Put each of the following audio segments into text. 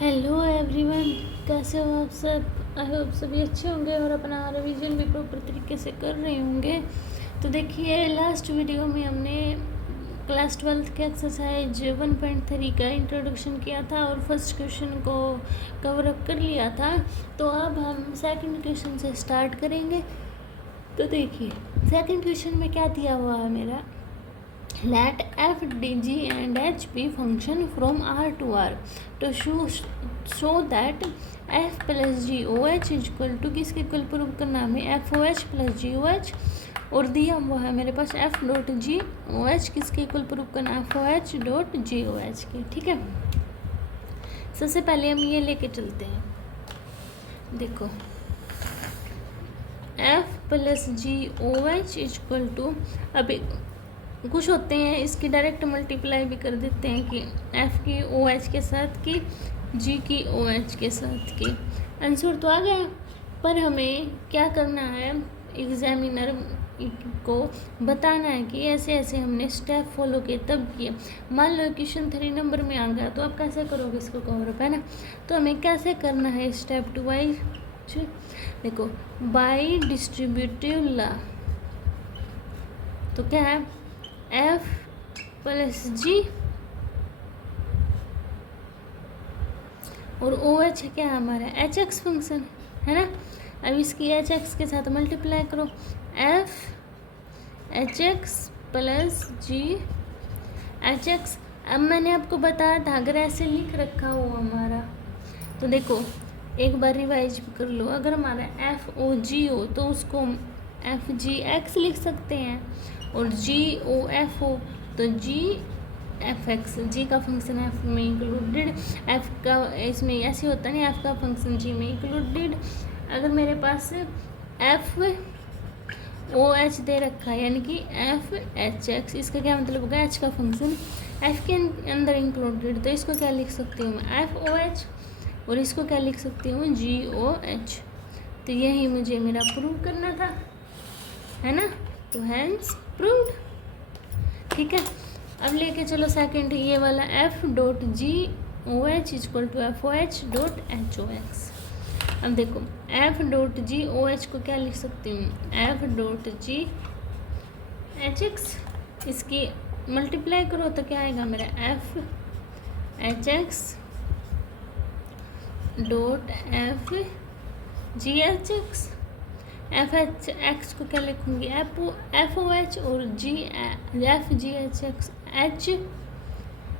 Hello everyone, कैसे हो आप सब। आई होप सभी अच्छे होंगे और अपना रिवीजन भी प्रॉपर तरीके से कर रहे होंगे। तो देखिए, लास्ट वीडियो में हमने क्लास 12 के एक्सरसाइज 1.3 का इंट्रोडक्शन किया था और फर्स्ट क्वेश्चन को कवर अप कर लिया था। तो अब हम सेकंड क्वेश्चन से स्टार्ट करेंगे। तो देखिए, सेकंड क्वेश्चन में क्या दिया हुआ है मेरा, let f d g and h be function from R to R to show that f plus g o h is equal to किसके इक्वल प्रूव करना हमें, f o h plus g o h। और दिया हुआ है मेरे पास f dot g o h किसके equal prove करना, f o h dot g o h के। ठीक है, सबसे पहले हम ये लेके चलते हैं। देखो, f plus G O H is equal to, अभी कुछ होते हैं इसकी डायरेक्ट मल्टीप्लाई भी कर देते हैं कि f की ओ एच के साथ की, g की ओ एच के साथ की। आंसर तो आ गया, पर हमें क्या करना है, एग्जामिनर को बताना है कि ऐसे ऐसे हमने स्टेप फॉलो किए तब किए। मान लो क्वेश्चन 3 नंबर में आ गया तो आप कैसे करोगे इसको कवर अप, है ना। तो हमें कैसे करना है, स्टेप 2 बाई, देखो बाई डिस्ट्रीब्यूटिव लॉ। तो क्या है, f प्लस जी और ओ एच क्या है हमारा, एच एक्स फंक्शन है ना। अब इसकी एच एक्स के साथ मल्टीप्लाई करो, f एच एक्स प्लस जी एच एक्स। अब मैंने आपको बताया था अगर ऐसे लिख रखा हो हमारा, तो देखो एक बार रिवाइज कर लो। अगर हमारा एफ ओ जी हो तो उसको एफ जी एक्स लिख सकते हैं, और जी ओ एफ हो तो जी एफ एक्स। जी का फंक्शन एफ में इंक्लूडेड, एफ का इसमें ऐसे होता नहीं, एफ का फंक्शन जी में इंक्लूडेड। अगर मेरे पास एफ ओ एच दे रखा है यानी कि एफ एच एक्स, इसका क्या मतलब होगा, एच का फंक्शन एफ के अंदर इंक्लूडेड, तो इसको क्या लिख सकती हूँ मैं, एफ ओ एच, और इसको क्या लिख सकती हूँ, जी ओ एच। तो यही मुझे मेरा प्रूव करना था, है ना। तो हैंस प्रूव्ड। ठीक है, अब लेके चलो सेकंड ये वाला, f dot g O h equal to f o h dot h o x. अब देखो एफ डॉट जी ओ एच को क्या लिख सकती हूँ, f dot g h x, इसकी मल्टीप्लाई करो तो क्या आएगा मेरा, f h x dot f g h x. F h x को क्या लिखूंगी, एफ ओ एच, और g f g h x, h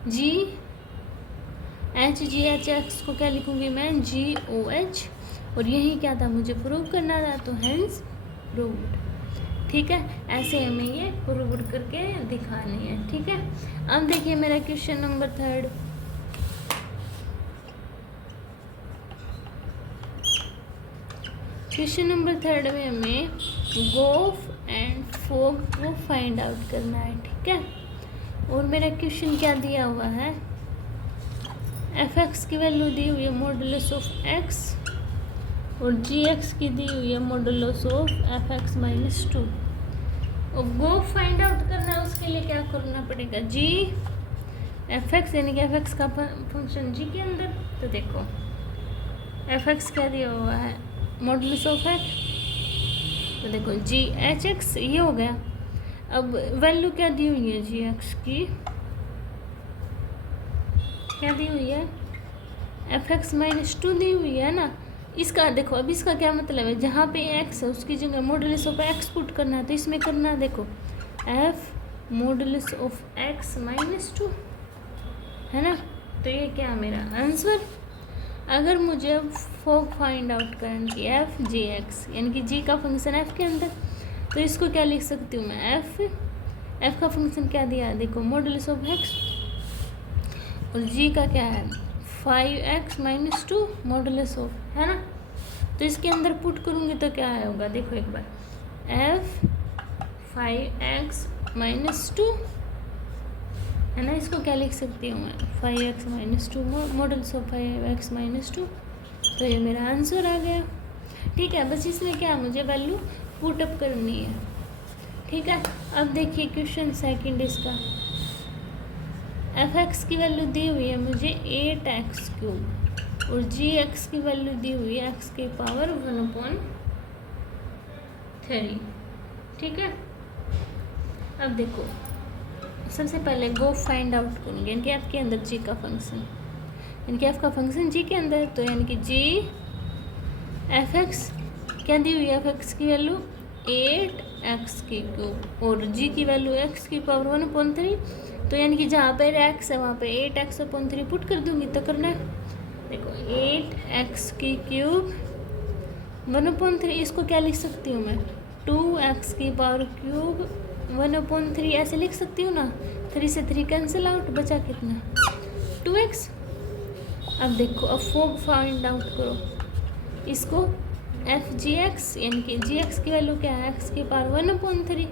g h x को क्या लिखूंगी मैं, जी ओ एच। और यही क्या था, मुझे प्रूव करना था, तो हेंस प्रूव्ड। ठीक है, ऐसे हमें ये प्रूव करके दिखानी है। ठीक है, अब देखिए मेरा क्वेश्चन नंबर 3। क्वेश्चन नंबर 3 में हमें गोफ एंड फोग को फाइंड आउट करना है। ठीक है, और मेरा क्वेश्चन क्या दिया हुआ है, एफ एक्स की वैल्यू दी हुई है मॉडुलस ऑफ एक्स, और जी एक्स की दी हुई है modulus of f x minus 2। और गोफ फाइंड आउट करना है, उसके लिए क्या करना पड़ेगा, जी एफ एक्स यानी कि एफ एक्स का फंक्शन जी के अंदर। तो देखो एफ एक्स क्या दिया हुआ है, मॉडुलस ऑफ एक्स, तो देखो जी एच एक्स ये हो गया। अब वैल्यू क्या दी हुई है, जी एक्स की क्या दी हुई है, एफ एक्स माइनस 2 दी हुई है ना। इसका देखो, अब इसका क्या मतलब है, जहाँ पे एक्स है उसकी जगह मॉडुलस ऑफ एक्स पुट करना है। तो इसमें करना है, देखो F modulus of x minus 2, है ना। तो ये क्या मेरा आंसर। अगर मुझे अब फोग फाइंड आउट करनी है, एफ जी एक्स यानी कि जी का फंक्शन एफ के अंदर, तो इसको क्या लिख सकती हूँ मैं, एफ का फंक्शन क्या दिया है, देखो मॉडुलस ऑफ एक्स, और जी का क्या है 5x माइनस 2 मॉडुलस ऑफ, है ना। तो इसके अंदर पुट करूँगी तो क्या होगा, देखो एक बार, एफ 5x माइनस 2, है ना। इसको क्या लिख सकती हूँ मैं, 5x minus 2 models of 5x minus 2। तो ये मेरा आंसर आ गया। ठीक है, बस इसमें क्या मुझे वैल्यू पुट अप करनी है। ठीक है, अब देखिए क्वेश्चन सेकंड इसका, एफ एक्स की वैल्यू दी हुई है मुझे 8x क्यूब, और जी एक्स की वैल्यू दी हुई है एक्स की पावर 1/3। ठीक है, अब देखो सबसे पहले गो फाइंड आउट करेंगे यानी कि एफ के अंदर जी का फंक्शन, यानी कि एफ का फंक्शन जी के अंदर, तो यानी कि जी एफ एक्स क्या दी हुई है, एफ एक्स की वैल्यू 8x³ और जी की वैल्यू एक्स की पावर 1/3, तो यानी कि जहाँ पर एक्स है वहाँ पे 8x/3 पुट कर दूंगी तो करना है। देखो 8x³ 1/3, इसको क्या लिख सकती हूँ मैं, 2x³ 1/3 ऐसे लिख सकती हूँ ना। 3 से 3 कैंसिल आउट, बचा कितना 2x। अब देखो अब फोग फाइंड आउट करो इसको, एफ जी एक्स यानी कि जी एक्स की वैल्यू क्या है एक्स की पावर 1/3,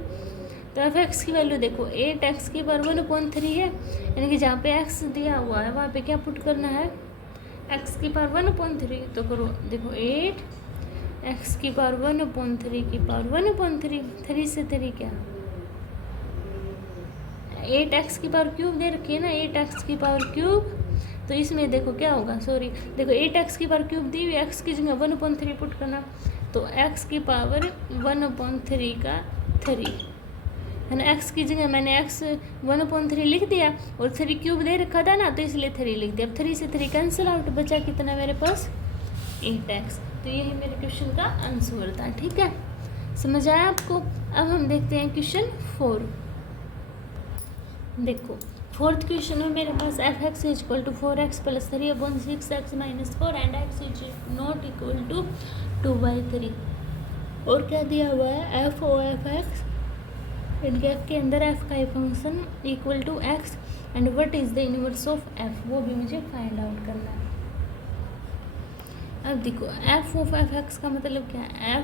तो एफ एक्स की वैल्यू देखो 8x की पावर 1/3 है, यानी कि जहाँ पे x दिया हुआ है वहाँ पे क्या पुट करना है x की पावर 1/3, तो करो देखो 8x की पावर 1/3 की पावर 1/3, 3 से 3 क्या 8x की पावर क्यूब दे रखी है ना, 8x की पावर क्यूब, तो इसमें देखो क्या होगा, सॉरी देखो 8x की पावर क्यूब दी हुई x की जगह 1/3 पुट करना, तो x की पावर 1/3 का 3 है ना, x की जगह मैंने x 1/3 लिख दिया और 3 क्यूब दे रखा था ना तो इसलिए 3 लिख दिया। अब 3 से 3 कैंसिल आउट, बचा कितना मेरे पास 8x, तो यही मेरे क्वेश्चन का आंसर था। ठीक है, समझ आया आपको। अब हम देखते हैं क्वेश्चन 4। देखो फोर्थ क्वेश्चन में मेरे पास f x is equal to 4x + 3/6x - 4 and x is not equal to 2/3, और क्या दिया हुआ है एफ ओ एफ एक्स, इनके एफ के अंदर एफ का function equal to x and what is the inverse of f, वो भी मुझे फाइंड आउट करना है। अब देखो एफ ऑफ एफ एक्स का मतलब क्या है,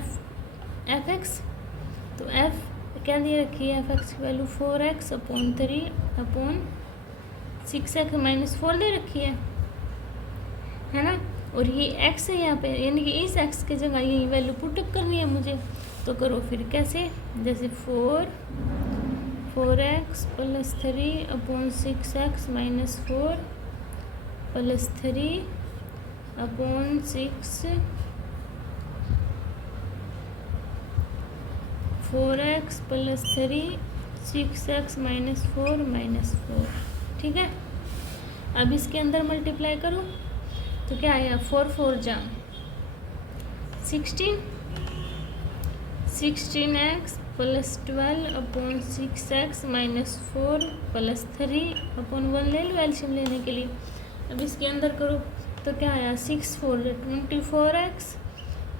एफ एक्स, तो एफ क्या दे रखी है, एफ एक्स की वैल्यू 4x/3/6x - 4 दे रखी है ना, और ये x है यहाँ पे, यानी कि इस x की जगह यही वैल्यू पुटअप करनी है मुझे, तो करो फिर कैसे, जैसे 4x + 3/6x - 4 + 3/6 4x + 3 6x - 4 - 4। ठीक है, अब इसके अंदर मल्टीप्लाई करो तो क्या आया, 4 4 जा 16, 16x + 12/6x - 4 + 3/1 ले लो एलसीएम लेने के लिए। अब इसके अंदर करो तो क्या आया, 6 4 24x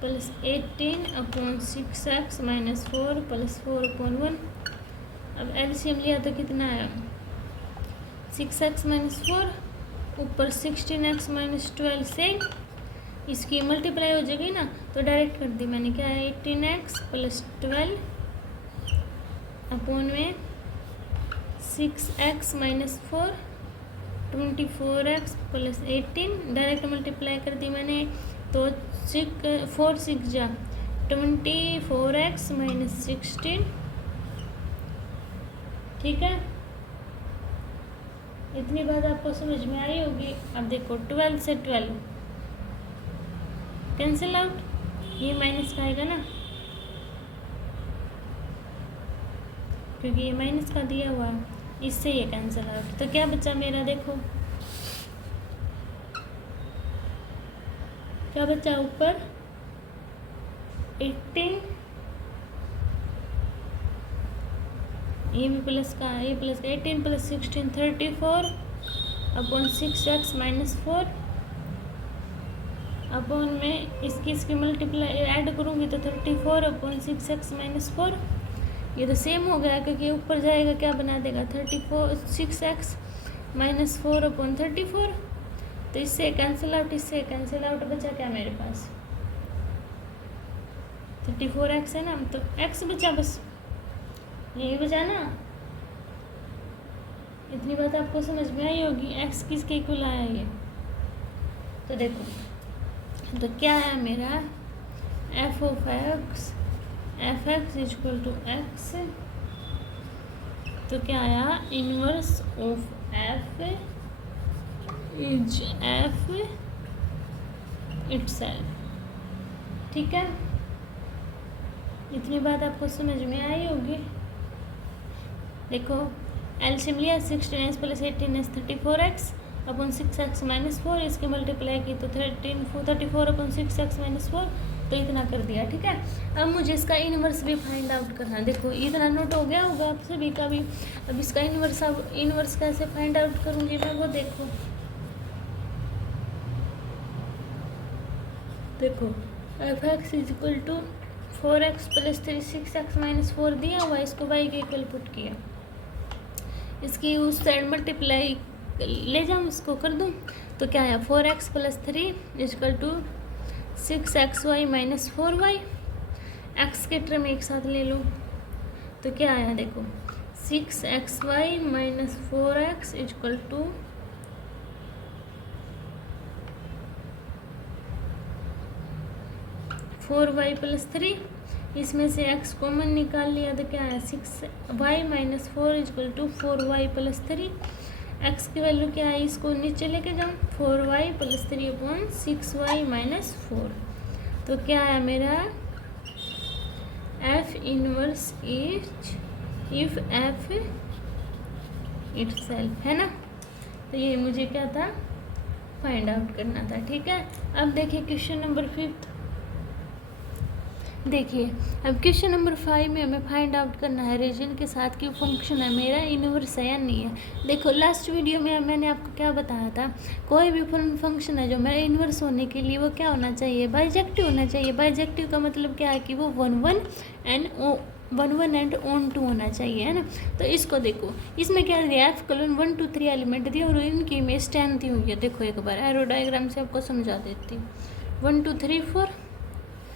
+ 18/6x - 4 + 4/1। अब एलसीएम लिया तो कितना आया, 6x - 4 ऊपर 16x - 12 से इसकी मल्टीप्लाई हो जाएगी ना, तो डायरेक्ट कर दी मैंने, क्या है 18x + 12 अपॉन में 6x - 4 24x + 18, डायरेक्ट मल्टीप्लाई कर दी मैंने, तो 4 6 जा 24x - 16। ठीक है, इतनी बात आपको समझ में आई होगी। अब देखो 12 से 12 कैंसिल आउट, ये माइनस का आएगा ना, क्योंकि ये माइनस का दिया हुआ, इससे ये कैंसिल आउट, तो क्या बचा मेरा, देखो क्या बचा ऊपर 18, ये भी प्लस का, ये प्लस का 18 + 16 34/6x - 4 अपॉन में इसकी मल्टीप्लाई ऐड करूँगी तो 34/6x - 4, ये तो सेम हो गया क्योंकि ऊपर जाएगा क्या बना देगा 6x - 4/34, तो इससे कैंसिल आउट, इससे कैंसिल आउट, बचा क्या मेरे पास 34x है ना, तो x बचा, बस यही बचा ना। इतनी बात आपको समझ में आई होगी, x किसके इक्वल आया ये, तो देखो तो क्या है मेरा F of X, F x is equal to X, तो क्या आया inverse of F is F itself. ठीक है, इतनी बात आपको समझ में आई होगी। देखो एलसीएम लिया 16s + 18s 34x अपन 6x - 4, इसके मल्टीप्लाई की तो 34 अपन 6x - 4, तो इतना कर दिया। ठीक है, अब मुझे इसका इन्वर्स भी फाइंड आउट करना है। देखो इतना नोट हो गया होगा आप सभी का भी। अब इसका इन्वर्स कैसे फाइंड आउट करूँगी मैं, वो देखो f(x) = 4x + 3 6x - 4 दिया हुआ, इसको y के इक्वल पुट किया, इसकी उस साइड मल्टीप्लाई ले जाऊँ, इसको कर दूँ, तो क्या है 4x + 3 = 6xy - 4y। x के टर्म एक साथ ले लो तो क्या आया, देखो 6xy - 4x = 4y + 3, इसमें से x कॉमन निकाल लिया तो क्या है 6y - 4 = 4y + 3। x की वैल्यू क्या है, इसको नीचे लेके जाऊँ, 4y + 3/6y - 4, तो क्या है मेरा f inverse if f itself, है ना। तो ये मुझे क्या था, फाइंड आउट करना था। ठीक है, अब देखिए क्वेश्चन नंबर 5। देखिए अब क्वेश्चन नंबर 5 में हमें फाइंड आउट करना है रीजन के साथ कि फंक्शन है मेरा इनवर्स है या नहीं है। देखो लास्ट वीडियो में मैंने आपको क्या बताया था, कोई भी फंक्शन है जो मेरा इनवर्स होने के लिए वो क्या होना चाहिए, बाइजेक्टिव होना चाहिए। बाइजेक्टिव का मतलब क्या है कि वो 1 1 एंड ऑन टू होना चाहिए, है ना। तो इसको देखो, इसमें क्या दिया, f कॉलन 1 2 3 एलिमेंट दिए और इनकी इमेज 10 दी हुई है। देखो एक बार एरो डायग्राम से आपको समझा देती हूँ। 1 2 3 4,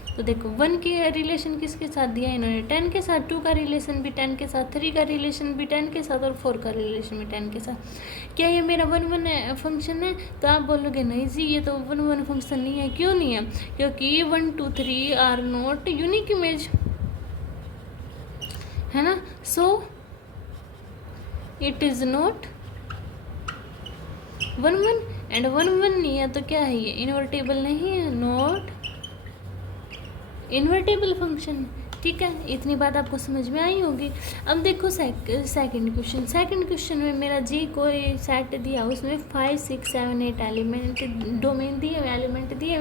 तो देखो 1 की रिलेशन किसके साथ दिया इन्होंने, 10 के साथ, 2 का रिलेशन भी 10 के साथ, 3 का रिलेशन भी 10 के साथ और 4 का रिलेशन भी 10 के साथ। क्या ये मेरा 1 1 फंक्शन है, तो आप बोलोगे नहीं जी ये तो 1 1 फंक्शन नहीं है। क्यों नहीं है, क्योंकि 1 2 3 आर नॉट यूनिक इमेज, है ना। So it is not 1 1 and 1 1 नहीं है, तो क्या है ये इन्वर्टेबल नहीं है, नॉट इन्वर्टेबल फंक्शन। ठीक है, इतनी बात आपको समझ में आई होगी। अब देखो सेकंड क्वेश्चन में मेरा जी कोई सेट दिया, उसमें 5 6 7 8 एलिमेंट डोमेन दिए, एलिमेंट दिए,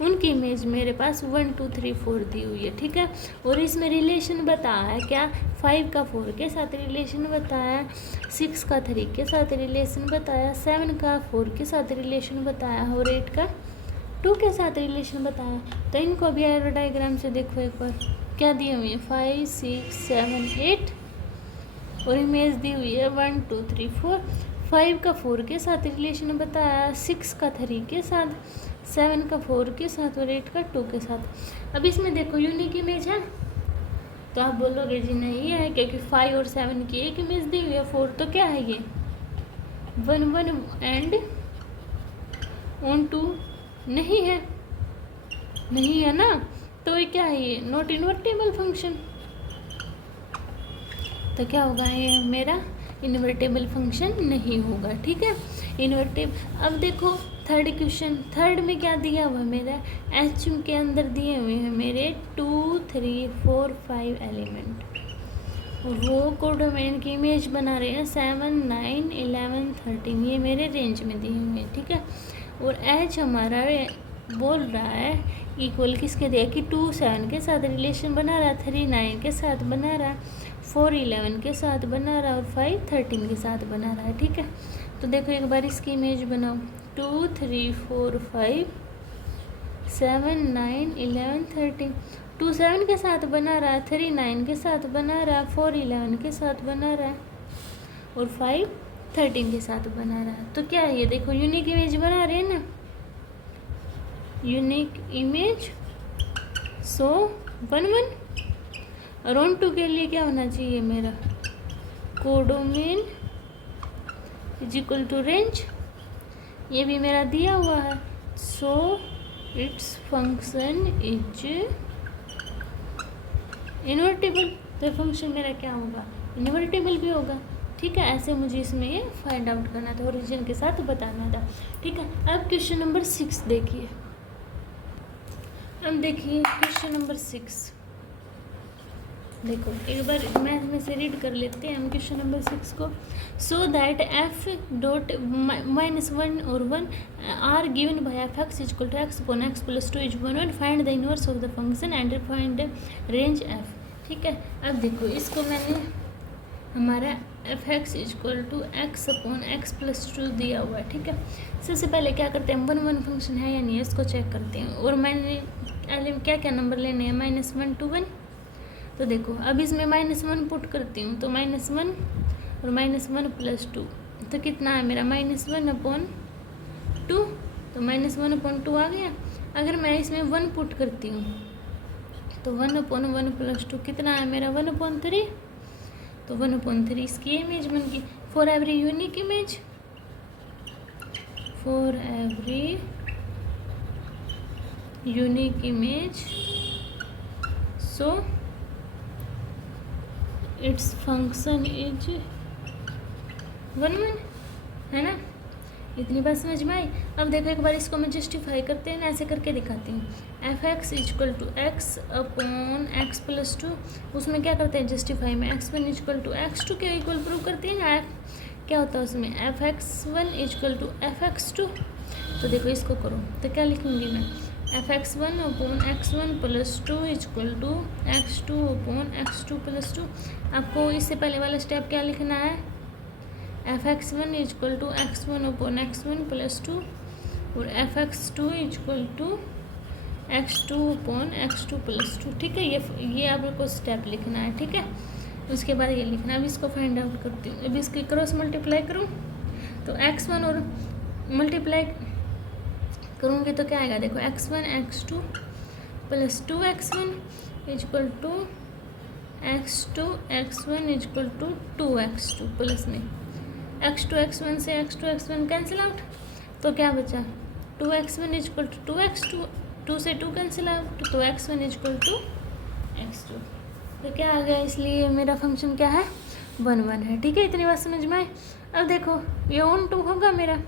उनकी इमेज मेरे पास 1 2 3 4 दी हुई है। ठीक है, और इसमें रिलेशन बताया है क्या, 5 का 4 के साथ रिलेशन बताया, 6 का 3 के साथ रिलेशन बताया, 7 का 4 के साथ रिलेशन बताया और 8 का 2 के साथ रिलेशन बताया। तो इनको भी एरो डायग्राम से देखो एक बार, क्या दी हुई है 5 6 7 8 और इमेज दी हुई है 1 2 3 4। 5 का 4 के साथ रिलेशन बताया, 6 का 3 के साथ, 7 का 4 के साथ और 8 का 2 के साथ। अब इसमें देखो यूनिक इमेज है, तो आप बोलोगे जी नहीं है, क्योंकि 5 और 7 की एक इमेज दी हुई है, 4 तो क्या है ये 1 1 एंड ऑन टू नहीं है, नहीं है ना। तो ये क्या है, ये नॉट इन्वर्टेबल फंक्शन। तो क्या होगा, ये मेरा इन्वर्टेबल फंक्शन नहीं होगा। ठीक है, इन्वर्टेबल। अब देखो थर्ड में क्या दिया हुआ है मेरा, एच के अंदर दिए हुए हैं मेरे 2 3 4 5 एलिमेंट, वो कोडोमेन की इमेज बना रहे हैं 7 9 11 13, ये मेरे रेंज में दिए हुए हैं। ठीक है, और एच हमारा बोल रहा है इक्वल किसके दिया कि 2 7 के साथ रिलेशन बना रहा है, 3 9 के साथ बना रहा है, 4 11 के साथ बना रहा है और 5 13 के साथ बना रहा है। ठीक है, तो देखो एक बार इसकी इमेज बनाओ, 2 3 4 5 7 9 11 13, 2 7 के साथ बना रहा है, 3 9 के साथ बना रहा है, 4 11 के साथ बना रहा है और 5 13 के साथ बना रहा है। तो क्या है ये, देखो यूनिक इमेज बना रहे हैं ना, यूनिक इमेज। सो 1 1 और ऑन टू के लिए क्या होना चाहिए मेरा, codomain is equal to range, ये भी मेरा दिया हुआ है। So it's function is invertible, तो फंक्शन मेरा क्या होगा, इन्वर्टेबल भी होगा। ठीक है, ऐसे मुझे इसमें ये फाइंड आउट करना था, ओरिजिन के साथ बताना था। ठीक है, अब क्वेश्चन नंबर 6 देखिए। अब देखिए क्वेश्चन नंबर 6। देखो एक बार मैथ में से रीड कर लेते हैं हम क्वेश्चन नंबर 6 को। सो दैट एफ डॉट -1 और 1 are given by F x equal to X upon X plus 2 is 1 find the inverse of the function and find range F. ठीक है, अब देखो इसको मैंने हमारा F x equal to X upon X plus 2 दिया हुआ है। ठीक है, सबसे पहले क्या करते हैं, 1 फंक्शन है या नहीं है इसको चेक करते हैं। और मैंने क्या क्या नंबर लेने हैं, -1 to 1। तो देखो अब इसमें -1 पुट करती हूँ तो -1 और -1 प्लस 2 तो कितना है मेरा -1 अपॉन 2। तो -1 अपॉन 2 आ गया। अगर मैं इसमें 1 पुट करती हूँ तो 1 अपॉन 1 प्लस 2 कितना है मेरा 1 अपॉन 3। तो 1 अपॉन 3 इसकी इमेज बन गई। For every unique image, for every unique image so it's function is 1 है ना। इतनी बात समझ में आई। अब देखो एक बार इसको मैं जस्टिफाई करते हैं ना, ऐसे करके दिखाती हूँ। F x equal to X upon X plus 2, उसमें क्या करते हैं जस्टिफाई में, x1 इक्वल टू x2 के इक्वल प्रूव करते हैं ना। क्या होता है उसमें F X 1 equal to F X 2। तो देखो इसको करो तो क्या लिखूँगी मैं, F X 1 upon x1 plus 2 equal to x2 upon x2 plus 2। आपको इससे पहले वाला स्टेप क्या लिखना है, F X 1 equal to x1 upon x1 plus 2 और F X 2 equal to x2 upon x2 plus 2। ठीक है, ये आपको स्टेप लिखना है। ठीक है, उसके बाद ये लिखना। अब इसको फाइंड आउट करती हूँ। अब इसकी क्रॉस मल्टीप्लाई करूँ तो x1 और मल्टीप्लाई करूँगी तो क्या आएगा, देखो x1 x2 plus 2x1 equal to x2 x1 equal to 2x2 plus में x2 x1 से x2 x1 कैंसिल आउट। तो क्या बचा 2x1 इक्वल टू 2x2, 2 से 2 कैंसिल आउट तो x1 इक्वल टू x2। तो क्या आ गया, इसलिए मेरा फंक्शन क्या है 1 है। ठीक है, इतनी बात समझ में आए। अब देखो ये ऑन टू होगा मेरा।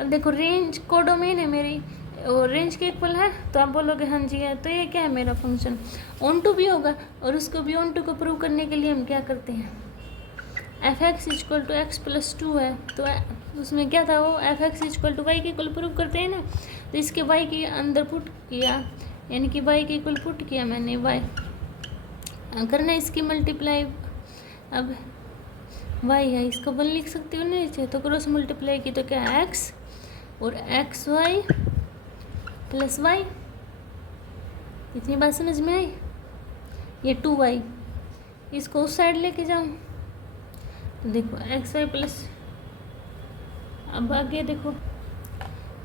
अब देखो रेंज कोडोमेन है मेरी और रेंज के इक्वल है तो आप बोलोगे हाँ जी है। तो ये क्या है मेरा फंक्शन ऑन टू भी होगा। और उसको भी ऑन टू को प्रूव करने के लिए हम क्या करते हैं, F x equal to X plus 2 है तो उसमें क्या था वो F x equal to Y के इक्वल प्रूव करते हैं ना। तो इसके वाई के अंदर पुट किया, यानी कि वाई के इक्वल पुट किया मैंने, वाई करना इसकी मल्टीप्लाई। अब वाई है इसको 1 लिख सकती हूँ नीचे, तो क्रॉस मल्टीप्लाई की तो क्या है एक्स और एक्स वाई प्लस वाई। इतनी बात समझ में आई। ये 2y इसको उस साइड लेके जाऊँ तो देखो एक्स वाई प्लस, अब आगे देखो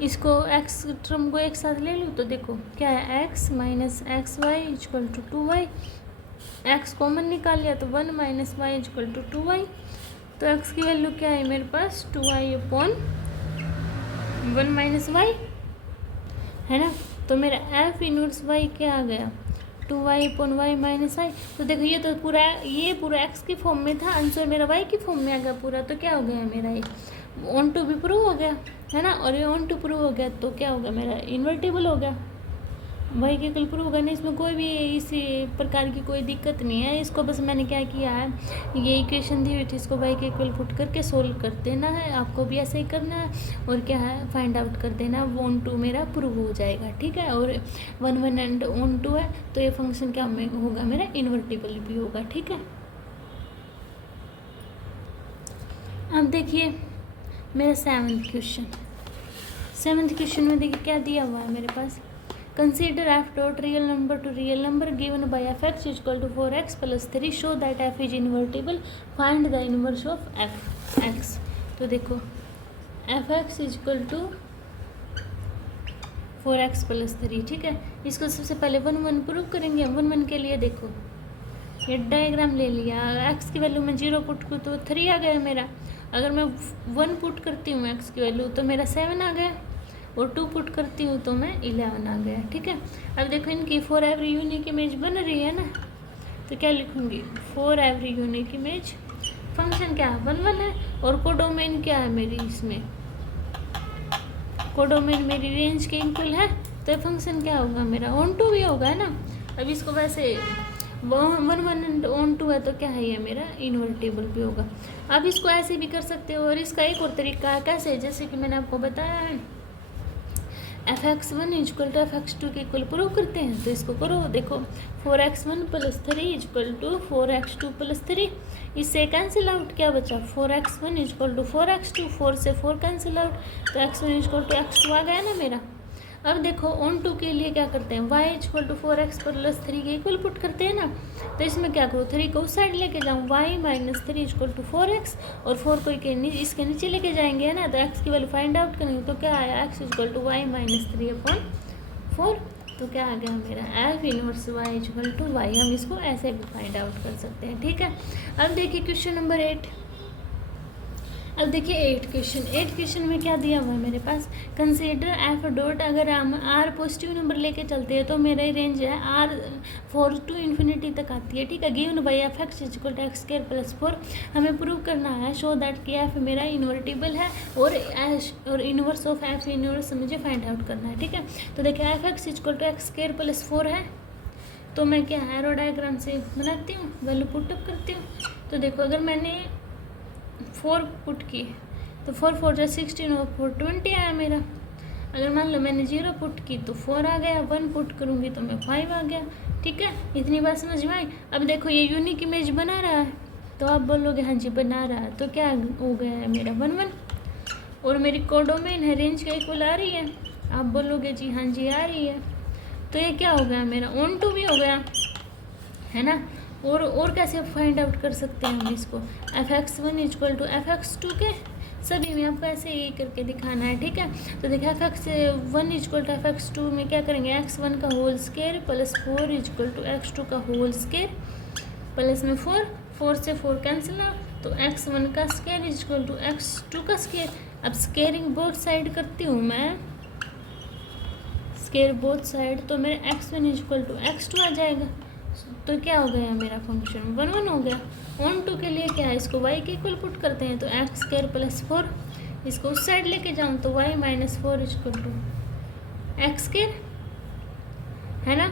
इसको x टर्म को एक साथ ले लूँ तो देखो क्या है x minus X Y equal to 2y। x common निकाल लिया तो 1 minus Y equal to 2y। तो x की वैल्यू क्या है मेरे पास 2y अपॉन 1 माइनस वाई है ना। तो मेरा f इनवर्स y क्या आ गया 2y अपॉन वाई माइनस आई। तो देखो ये तो पूरा x की फॉर्म में था, आंसर मेरा y की फॉर्म में आ गया पूरा। तो क्या हो गया मेरा ये ऑन टू भी प्रूव हो गया है ना। और ये ऑन टू प्रूव हो गया तो क्या होगा मेरा इन्वर्टिबल हो गया, y के इक्वल प्रूव होगा नहीं। इसमें कोई भी इसी प्रकार की कोई दिक्कत नहीं है। इसको बस मैंने क्या किया है, ये इक्वेशन दी हुई थी इसको y के इक्वल पुट करके सोल्व कर देना है। आपको भी ऐसे ही करना है और क्या है फाइंड आउट कर देना, ऑन टू मेरा प्रूव हो जाएगा। ठीक है, और 1 एंड ऑन टू है तो ये फंक्शन क्या होगा मेरा इन्वर्टिबल भी होगा। ठीक है, अब देखिए मेरा 7th क्वेश्चन में देखिए क्या दिया हुआ है मेरे पास। Consider f dot real number to real number given by F x equal to 4x plus 3 show that f is invertible find the inverse of f x. तो देखो f x equal to 4x plus 3। ठीक है, इसको सबसे पहले 1 prove करेंगे। 1 के लिए देखो ये डायग्राम ले लिया, x की वैल्यू में 0 पुट करूँ तो 3 आ गया मेरा। अगर मैं 1 पुट करती हूँ x की वैल्यू तो मेरा 7 आ गया और 2 पुट करती हूँ तो मैं 11 आ गया। ठीक है, अब देखो इनकी फॉर एवरी यूनिक इमेज बन रही है ना। तो क्या लिखूँगी for every unique image function क्या है 1 है और कोडोमेन क्या है मेरी, इसमें कोडोमेन मेरी रेंज के इक्वल है तो ये फंक्शन क्या होगा मेरा, ऑन टू भी होगा है ना। अब इसको वैसे 1 ऑन टू है तो क्या है ये मेरा इन्वर्टिबल भी होगा। आप इसको ऐसे भी कर सकते हो, और इसका एक और तरीका है कैसे, जैसे कि मैंने आपको बताया है fx1 इक्वल टू fx2 के इक्वल प्रूव करते हैं। तो इसको करो, देखो 4x1 + 3 इक्वल टू 4x2 + 3, इससे कैंसिल आउट क्या बचा 4x1 इक्वल टू 4x2, 4 से 4 कैंसिल आउट, तो x1 इक्वल टू x2 आ गया ना मेरा। अब देखो ऑन टू के लिए क्या करते हैं, y इक्वल टू 4x + 3 के इक्वल पुट करते हैं ना। तो इसमें क्या करो, 3 को उस साइड लेके जाऊँ, y - 3 इक्वल टू 4x, और 4 को इसके नीचे लेके जाएंगे है ना, तो x की वैल्यू फाइंड आउट करेंगे। तो क्या आया, x इक्वल टू y - 3/4। तो क्या आ गया मेरा f inverse y equal to y। हम इसको ऐसे भी फाइंड आउट कर सकते हैं, ठीक है। अब देखिए क्वेश्चन नंबर 8। अब देखिए 8 क्वेश्चन में क्या दिया हुआ है मेरे पास, कंसीडर एफ डॉट, अगर हम आर पॉजिटिव नंबर लेके चलते हैं तो मेरा रेंज है आर 4 टू इन्फिनिटी तक आती है, ठीक है। Given by F x equal to X square plus 4, हमें प्रूव करना है शो दैट कि एफ मेरा इन्वर्टिबल है, और इनवर्स ऑफ एफ इनवर्स मुझे फाइंड आउट करना है, ठीक है। तो देखिए F x equal to X square plus 4 है, तो मैं क्या एरो डायग्राम से बनाती हूँ, वैल्यू पुटअप करती हूँ। तो देखो अगर मैंने 4 पुट की तो 4 4 जा 16 और 4 20 आया मेरा। अगर मान लो मैंने 0 पुट की तो 4 आ गया, 1 पुट करूँगी तो मैं 5 आ गया, ठीक है। इतनी बात समझ में आई। अब देखो ये यूनिक इमेज बना रहा है, तो आप बोलोगे हाँ जी बना रहा है, तो क्या हो गया है मेरा 1 1, और मेरी कोडोमेन है रेंज का इक्वल आ रही है, आप बोलोगे जी हाँ जी आ रही है। तो ये क्या हो गया मेरा ऑन टू भी हो गया है ना। और कैसे फाइंड आउट कर सकते हैं हम इसको, fx1 इक्वल टू fx2 के सभी में आपको ऐसे ही करके दिखाना है, ठीक है। तो देखिए fx1 इक्वल टू fx2 में क्या करेंगे, x1 का whole square plus 4 equal to x2 का होल स्क्वायर प्लस में 4 से 4 कैंसिल आउट, तो x1 का स्क्वायर इक्वल टू x2 का स्क्वायर। अब स्क्वेयरिंग बोथ साइड करती हूँ मैं, स्क्वायर बोथ साइड, तो मेरे x1 इक्वल टू x2 आ जाएगा। तो क्या हो गया मेरा फंक्शन 1 1 हो गया। ऑन टू के लिए क्या है, इसको y के इक्वल पुट करते हैं, तो एक्स स्क्वायर प्लस 4, इसको उस साइड लेके जाऊँ तो y - 4 equal to X square है ना।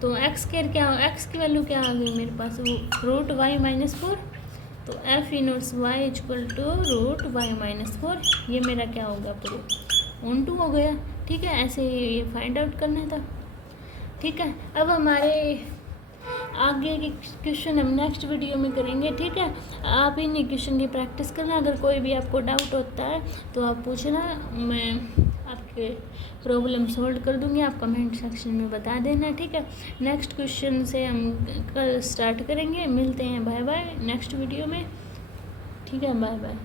तो एक्स स्क्वायर क्या हो, एक्स की वैल्यू क्या आ गई मेरे पास, वो रूट y - 4, तो f inverse y equal to root y - 4, ये मेरा क्या होगा प्रूफ ऑन टू हो गया, ठीक है। ऐसे ये फाइंड आउट करना था, ठीक है। अब हमारे आगे के क्वेश्चन हम नेक्स्ट वीडियो में करेंगे, ठीक है। आप इन क्वेश्चन की प्रैक्टिस करना, अगर कोई भी आपको डाउट होता है तो आप पूछना, मैं आपके प्रॉब्लम सॉल्व कर दूंगी, आप कमेंट सेक्शन में बता देना, ठीक है। नेक्स्ट क्वेश्चन से हम कल स्टार्ट करेंगे, मिलते हैं, बाय बाय नेक्स्ट वीडियो में, ठीक है, बाय बाय।